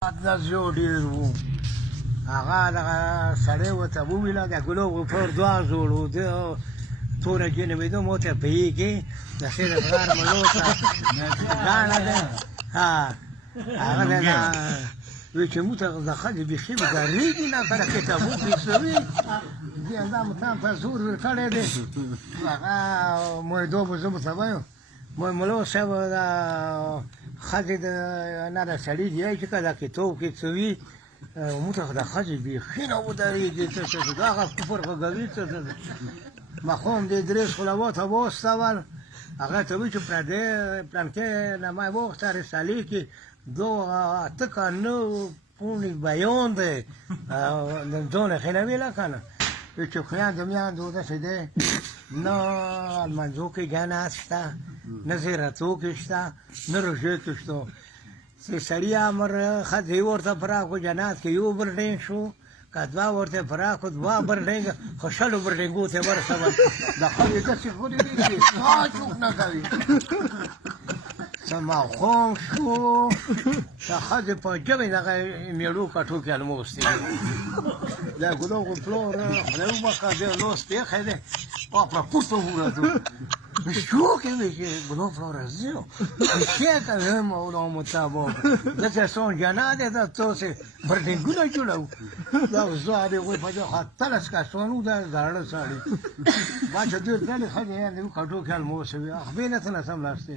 داس یو ډېر و هغه دغه سړی ورته وویله د ګلو پر دوه زوړ د توره جنې ویده مو ته پوهېږي د سید افغان ملو ته ګاڼه ده هغه ده وی چې موږ ته د ښځې بیخي ګرېږي نه کله کتابو کې څه وي دې همدا مو ته په زور ورکړی دی هغه مویدو به زه ورته وایم موی ملو صاحب د ښځې د نه د سړي دی چې که د کتاب کې څه وي موږ ته د ښځې بیخي نه ودرېږي څه څه دغه کفر غږوي څه څه مخوم دې درې خلوو ته واستول هغه ته وایي چې پلانکې نه ما وغوښته رسالې کې دو اته کاله پوڼې بیان دی ځان یې ښه نه ویله که نه چې خویندو میندو داسې دی نه المنځو کې جنت شته نه زیارتو کې شته نه روژې کې شته چې سړي امر ښځې ورته پراخ و جنت کې یو برډینګ شو که دوه ورته پراخ و دوه برډینګ خو شلو برډینګو ته ورسول د ښځې داسې خورې دي چې سا چوک نه کوي څه ماښام شو د ښځې په ژبې دغه مېړو کټو کې الموس دی د ګلو پلور خدای وبخښه دی لوس پېښی دی په پورته وورځو شو کې وي چې ګلو پلور زیو ریښې کوي مولا مطابق داسې سون جنا دی دا څوسې برډینګونه جوړوو دا زه دې وایي په دې اتلس کسانو دا زاړه سړي ما چې ډېر ځلې ښځې یې کټو کې الموس وي خپې نه څه نه سملاستې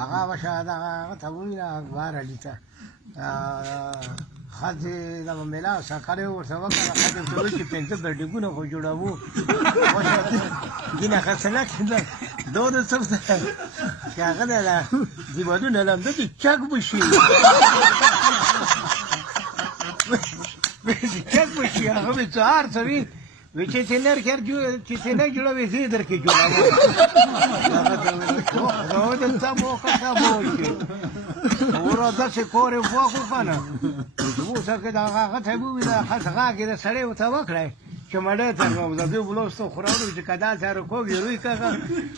هغه به شاید هغه ته وویله اخبار علي ته ښځې دغه میلاو سکرې ورته وکړه ښځې ورته وایي چې پنځه برډینګونه خو جوړوو ګینه خسنه کېده دا د څه چې هغه د دیوالونه لمده چې چک به شي چک به شي هغه به څه هر څه وي وی چې چې ته نه جوړوې زه یې درکې جوړوم هغه دلته موقع ته وایي ورا داسې کور یې وکړو که نه اوس که د هغه ته وویله غږ یې د سړی ورته وکړی چې مړی ته د دې بلوستو خوراوړو چې که داسې رکوږ یې روی کړه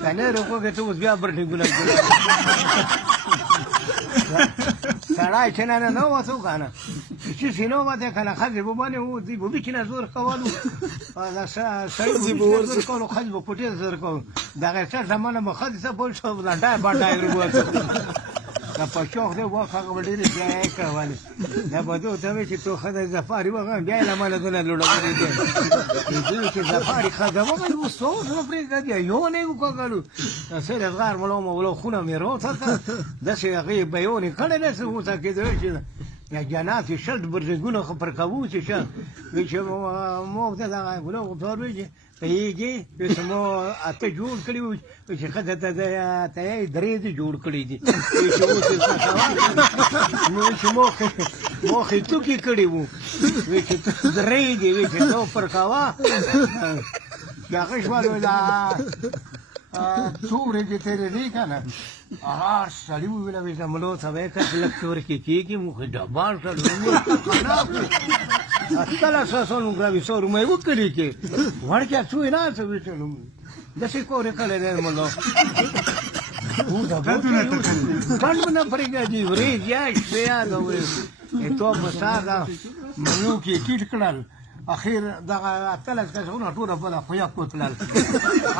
که نه رکوږې ته اوس بیا برډینګونه سړی چې نه وتو که نه چې سینه وته که نه ښځې به باندې دوی به چې نه زور کولو سړي به ور زور کولو ښځې به کوټې زور کولو دغه څه زمانه به ښځې څه پوه شو لنډی بنډی ورووتو که په شوق دی وخت هغه به ډېرې ځایې کولې دا به ده ورته وایي چې تو ښځه زفاري وغواړم بیا یې له ماله دونه لوړولې دی دوی چې زفاري ښځه وغواړي اوس څه وکړو پرېږده دی یو نه یې وکړلو سید افغان ملا مولو خونه مې راوتله داسې هغې بیان یې کړی دی څه اوسه کېدای چې جنات یې شل برډینګونه خو پر کوو چې ښه وایي چې ما ورته دغه ګلو غفار وایي چې پوهېږي چې ما اته جوړ کړي وو چې ښځه ته یې درې دي جوړ کړي دي چې اوس یې څه کوه چې ما خېتوکې کړي وو وایي چې درې دي وایي چې ته پر کوه هغه شوه څو ورځې تېرېدې که نه هغه سړي وویله وایي ملو ته وایي که لږ څه ورکې کېږي موږ ډبال کړو اتلس کسانو ګرامي 100 رومۍ وکړي کې وړکیا څو یې نه څه ویچلو داسې کور یې کړی دی ملو ټنډ به نه پرېږدي ورېځ یا شپې یا د ورېځ توپ به سهار د منو کې ټیټ کړل اخر دغه اتلس کسانو ټوله په د خویک وتلل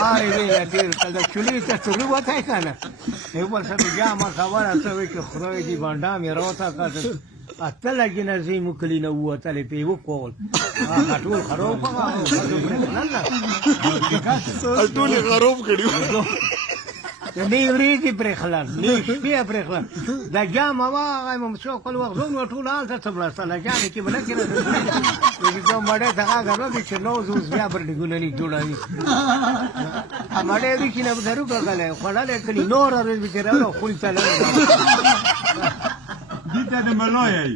هارې ویې ډېر کړل د چولې ته چولې وتی که نه یو بل څه مې جامه خبره څه وایي چې خدای دې بنډا مې راوته کړ اتله جنازې مو کلي نه ووتلې پې یې وکول ټول خراب کړه ټول یې خراب کړي نه ورېځې پرېښلل نه شپې یې پرېښلل د جامه وه هغه یې څوک کل وخت زه نو ټول هلته څمړسته جامې کې به نه کېده مړی ته هغه راځي چې نو زه اوس بیا برډینګونه نه جوړوي مړی وي چې نه به درو کړلی خوړلی کړي نوره ورځ بېچاره خولي ته لږ دې ته د ملا یې